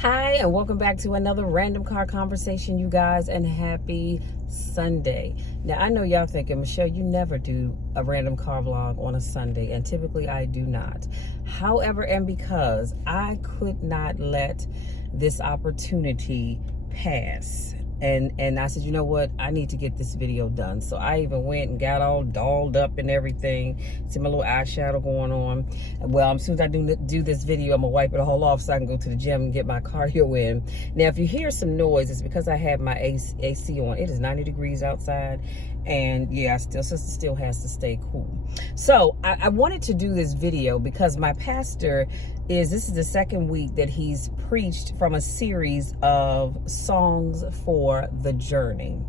Hi, and welcome back to another random car conversation, you guys, and happy Sunday. Now, I know y'all thinking, Michelle, you never do a random car vlog on a Sunday, and typically I do not. However, and because I could not let this opportunity pass, and I said, you know what, I need to get this video done. So I even went and got all dolled up and everything. See my little eyeshadow going on. Well, as soon as I do this video, I'm gonna wipe it all off so I can go to the gym and get my cardio in. Now, if you hear some noise, it's because I have my AC on. It is 90 degrees outside, and yeah, sister still has to stay cool. So I wanted to do this video because my pastor this is the second week that he's preached from a series of songs for the journey.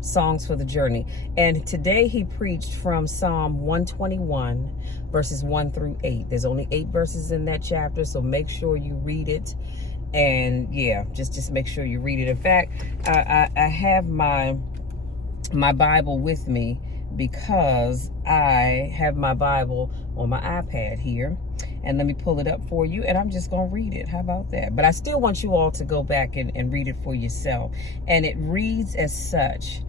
Songs for the journey. And today he preached from Psalm 121, verses 1 through 8. There's only 8 verses in that chapter, so make sure you read it. And yeah, just make sure you read it. In fact, I have my Bible with me because I have my Bible on my iPad here. And let me pull it up for you, and I'm just going to read it. How about that? But I still want you all to go back and read it for yourself. And it reads as such: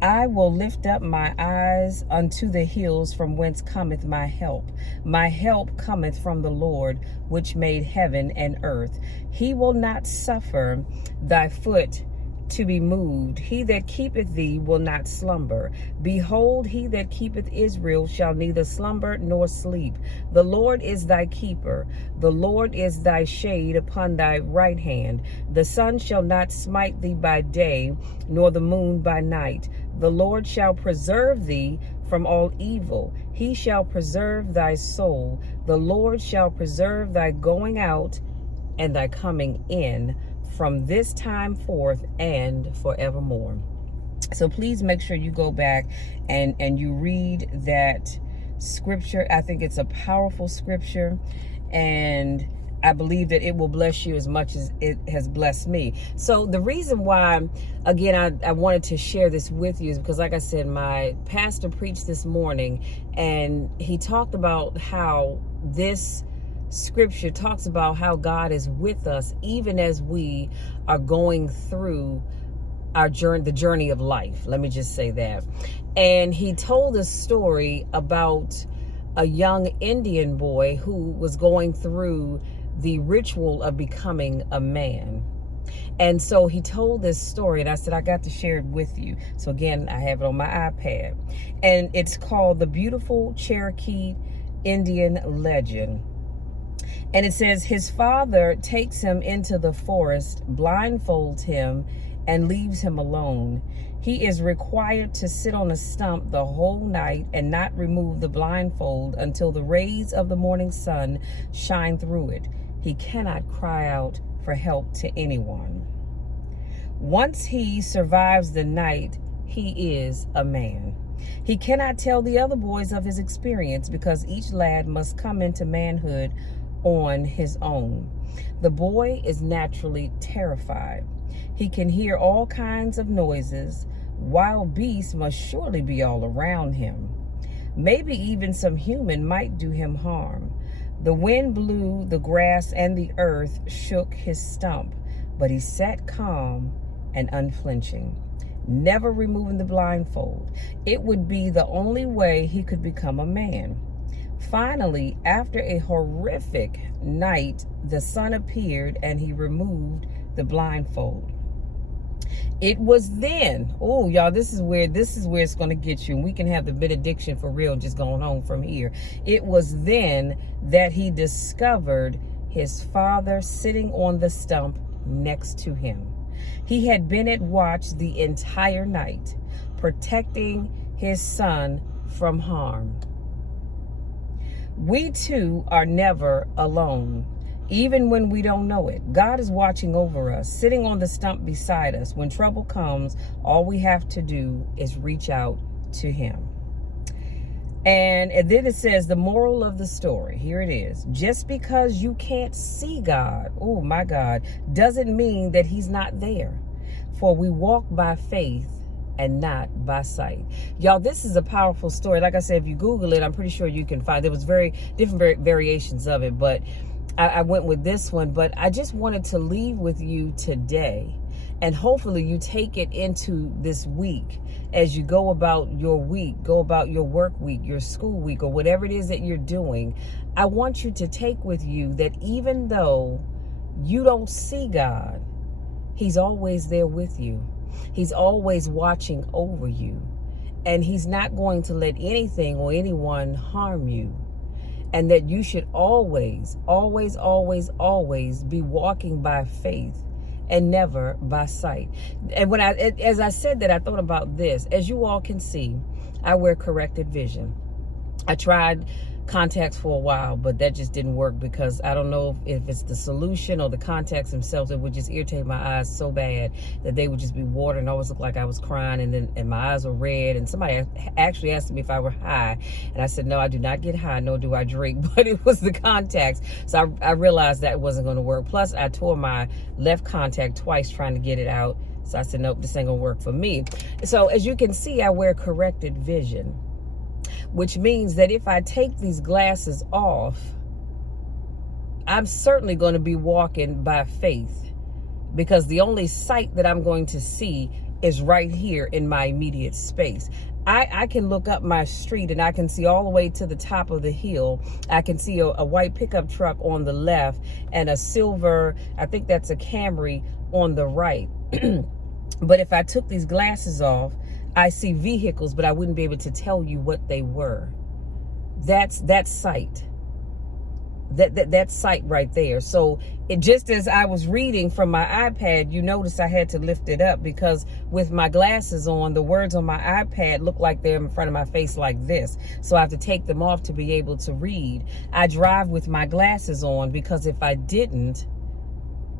I will lift up my eyes unto the hills, from whence cometh my help. My help cometh from the Lord, which made heaven and earth. He will not suffer thy foot to be moved. He that keepeth thee will not slumber. Behold, he that keepeth Israel shall neither slumber nor sleep. The Lord is thy keeper. The Lord is thy shade upon thy right hand. The sun shall not smite thee by day, nor the moon by night. The Lord shall preserve thee from all evil. He shall preserve thy soul. The Lord shall preserve thy going out and thy coming in, from this time forth and forevermore. So please make sure you go back and you read that scripture. I think it's a powerful scripture, and I believe that it will bless you as much as it has blessed me. So the reason why, again, I wanted to share this with you is because, like I said, my pastor preached this morning, and he talked about how this scripture talks about how God is with us even as we are going through our journey, the journey of life. Let me just say that. And he told a story about a young Indian boy who was going through the ritual of becoming a man. And so he told this story, and I said, I got to share it with you. So again, I have it on my iPad, and it's called The Beautiful Cherokee Indian Legend. And it says, his father takes him into the forest, blindfolds him, and leaves him alone. He is required to sit on a stump the whole night and not remove the blindfold until the rays of the morning sun shine through it. He cannot cry out for help to anyone. Once he survives the night, he is a man. He cannot tell the other boys of his experience because each lad must come into manhood on his own. The boy is naturally terrified. He can hear all kinds of noises. Wild beasts must surely be all around him. Maybe even some human might do him harm. The wind blew the grass and the earth shook his stump, but he sat calm and unflinching, never removing the blindfold. It would be the only way he could become a man. Finally, after a horrific night, the sun appeared and he removed the blindfold. It was then, oh y'all, this is where it's going to get you, and we can have the benediction for real just going on from here. It was then that he discovered his father sitting on the stump next to him. He had been at watch the entire night, protecting his son from harm. We too are never alone, even when we don't know it. God is watching over us, sitting on the stump beside us. When trouble comes, all we have to do is reach out to him. And then it says, the moral of the story, here it is. Just because you can't see God, oh my God, doesn't mean that he's not there. For we walk by faith and not by sight. Y'all, this is a powerful story. Like I said, if you Google it, I'm pretty sure you can find, there was very different variations of it, but I went with this one, but I just wanted to leave with you today. And hopefully you take it into this week as you go about your week, go about your work week, your school week, or whatever it is that you're doing. I want you to take with you that even though you don't see God, He's always there with you. He's always watching over you. And He's not going to let anything or anyone harm you. And that you should always, always, always, always be walking by faith and never by sight. And as I said that, I thought about this. As you all can see, I wear corrected vision. I tried contacts for a while, but that just didn't work because I don't know if it's the solution or the contacts themselves. It would just irritate my eyes so bad that they would just be watering. Always look like I was crying, and my eyes were red. And somebody actually asked me if I were high, and I said, no, I do not get high, nor do I drink, but it was the contacts. So I realized that wasn't going to work. Plus, I tore my left contact twice trying to get it out. So I said, nope, this ain't going to work for me. So as you can see, I wear corrected vision, which means that if I take these glasses off, I'm certainly going to be walking by faith, because the only sight that I'm going to see is right here in my immediate space. I can look up my street and I can see all the way to the top of the hill. I can see a white pickup truck on the left and a silver, I think that's a Camry, on the right. But if I took these glasses off, I see vehicles, but I wouldn't be able to tell you what they were. That's sight. That's sight right there. So just as I was reading from my iPad, you notice I had to lift it up, because with my glasses on, the words on my iPad look like they're in front of my face like this. So I have to take them off to be able to read. I drive with my glasses on because if I didn't,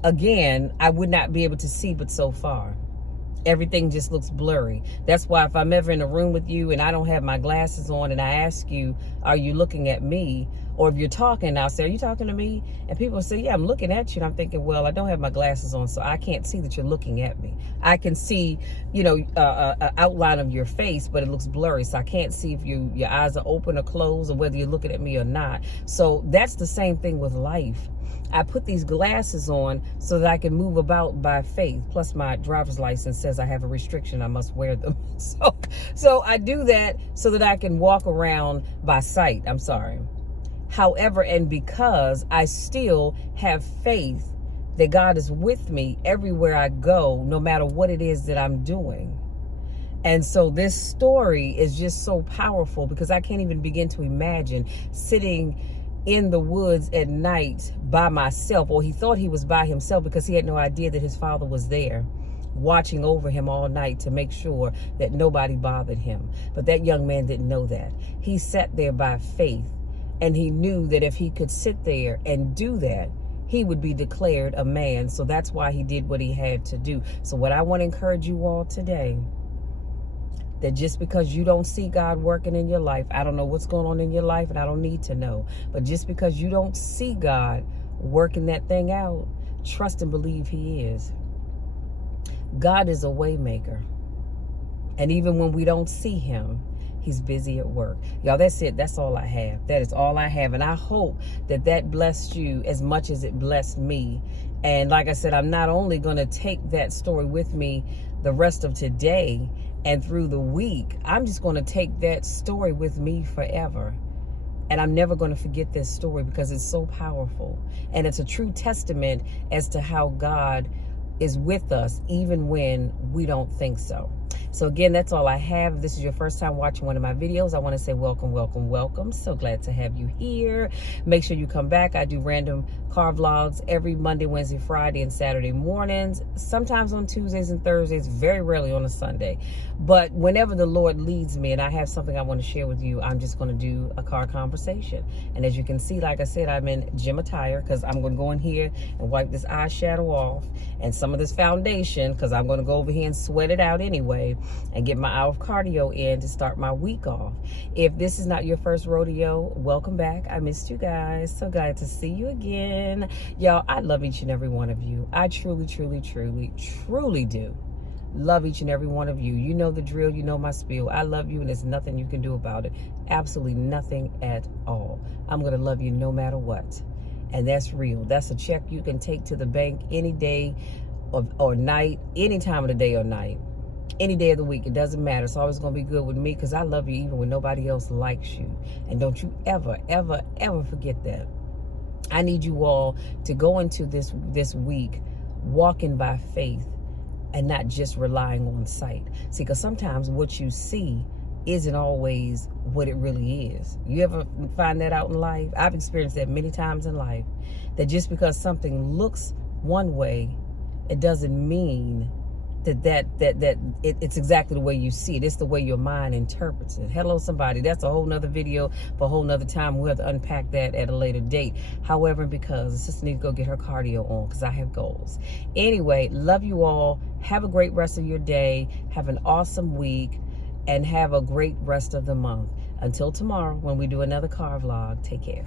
again, I would not be able to see but so far. Everything just looks blurry. That's why if I'm ever in a room with you and I don't have my glasses on and I ask you, are you looking at me? Or if you're talking, I'll say, are you talking to me? And people say, yeah, I'm looking at you. And I'm thinking, well, I don't have my glasses on, so I can't see that you're looking at me. I can see, an outline of your face, but it looks blurry. So I can't see if your eyes are open or closed, or whether you're looking at me or not. So that's the same thing with life. I put these glasses on so that I can move about by faith. Plus my driver's license says I have a restriction. I must wear them. So I do that so that I can walk around by sight. I'm sorry. However, and because I still have faith that God is with me everywhere I go, no matter what it is that I'm doing. And so this story is just so powerful, because I can't even begin to imagine sitting in the woods at night by myself. Or he thought he was by himself because he had no idea that his father was there watching over him all night to make sure that nobody bothered him. But that young man didn't know that. He sat there by faith, and he knew that if he could sit there and do that, he would be declared a man. So that's why he did what he had to do. So what I want to encourage you all today, that just because you don't see God working in your life, I don't know what's going on in your life and I don't need to know, but just because you don't see God working that thing out, trust and believe He is. God is a way maker. And even when we don't see Him, He's busy at work. Y'all, that's it. That's all I have. That is all I have. And I hope that that blessed you as much as it blessed me. And like I said, I'm not only going to take that story with me the rest of today and through the week, I'm just going to take that story with me forever. And I'm never going to forget this story because it's so powerful. And it's a true testament as to how God is with us even when we don't think so. So again, that's all I have. If this is your first time watching one of my videos, I want to say welcome, welcome, welcome. So glad to have you here. Make sure you come back. I do random car vlogs every Monday, Wednesday, Friday, and Saturday mornings. Sometimes on Tuesdays and Thursdays, very rarely on a Sunday. But whenever the Lord leads me and I have something I want to share with you, I'm just going to do a car conversation. And as you can see, like I said, I'm in gym attire because I'm going to go in here and wipe this eyeshadow off and some of this foundation because I'm going to go over here and sweat it out anyway and get my hour of cardio in to start my week off. If this is not your first rodeo, welcome back. I missed you guys. So glad to see you again. Y'all, I love each and every one of you. I truly, truly, truly, truly do love each and every one of you. You know the drill. You know my spiel. I love you, and there's nothing you can do about it. Absolutely nothing at all. I'm going to love you no matter what. And that's real. That's a check you can take to the bank any day or night, any time of the day or night, any day of the week. It doesn't matter. It's always going to be good with me because I love you even when nobody else likes you. And don't you ever, ever, ever forget that. I need you all to go into this week walking by faith and not just relying on sight. See, because sometimes what you see isn't always what it really is. You ever find that out in life? I've experienced that many times in life, that just because something looks one way, it doesn't mean that it's exactly the way you see it. It's the way your mind interprets it. Hello, somebody. That's a whole nother video for a whole nother time. We'll have to unpack that at a later date. However, because the sister needs to go get her cardio on because I have goals. Anyway, love you all. Have a great rest of your day. Have an awesome week. And have a great rest of the month. Until tomorrow when we do another car vlog. Take care.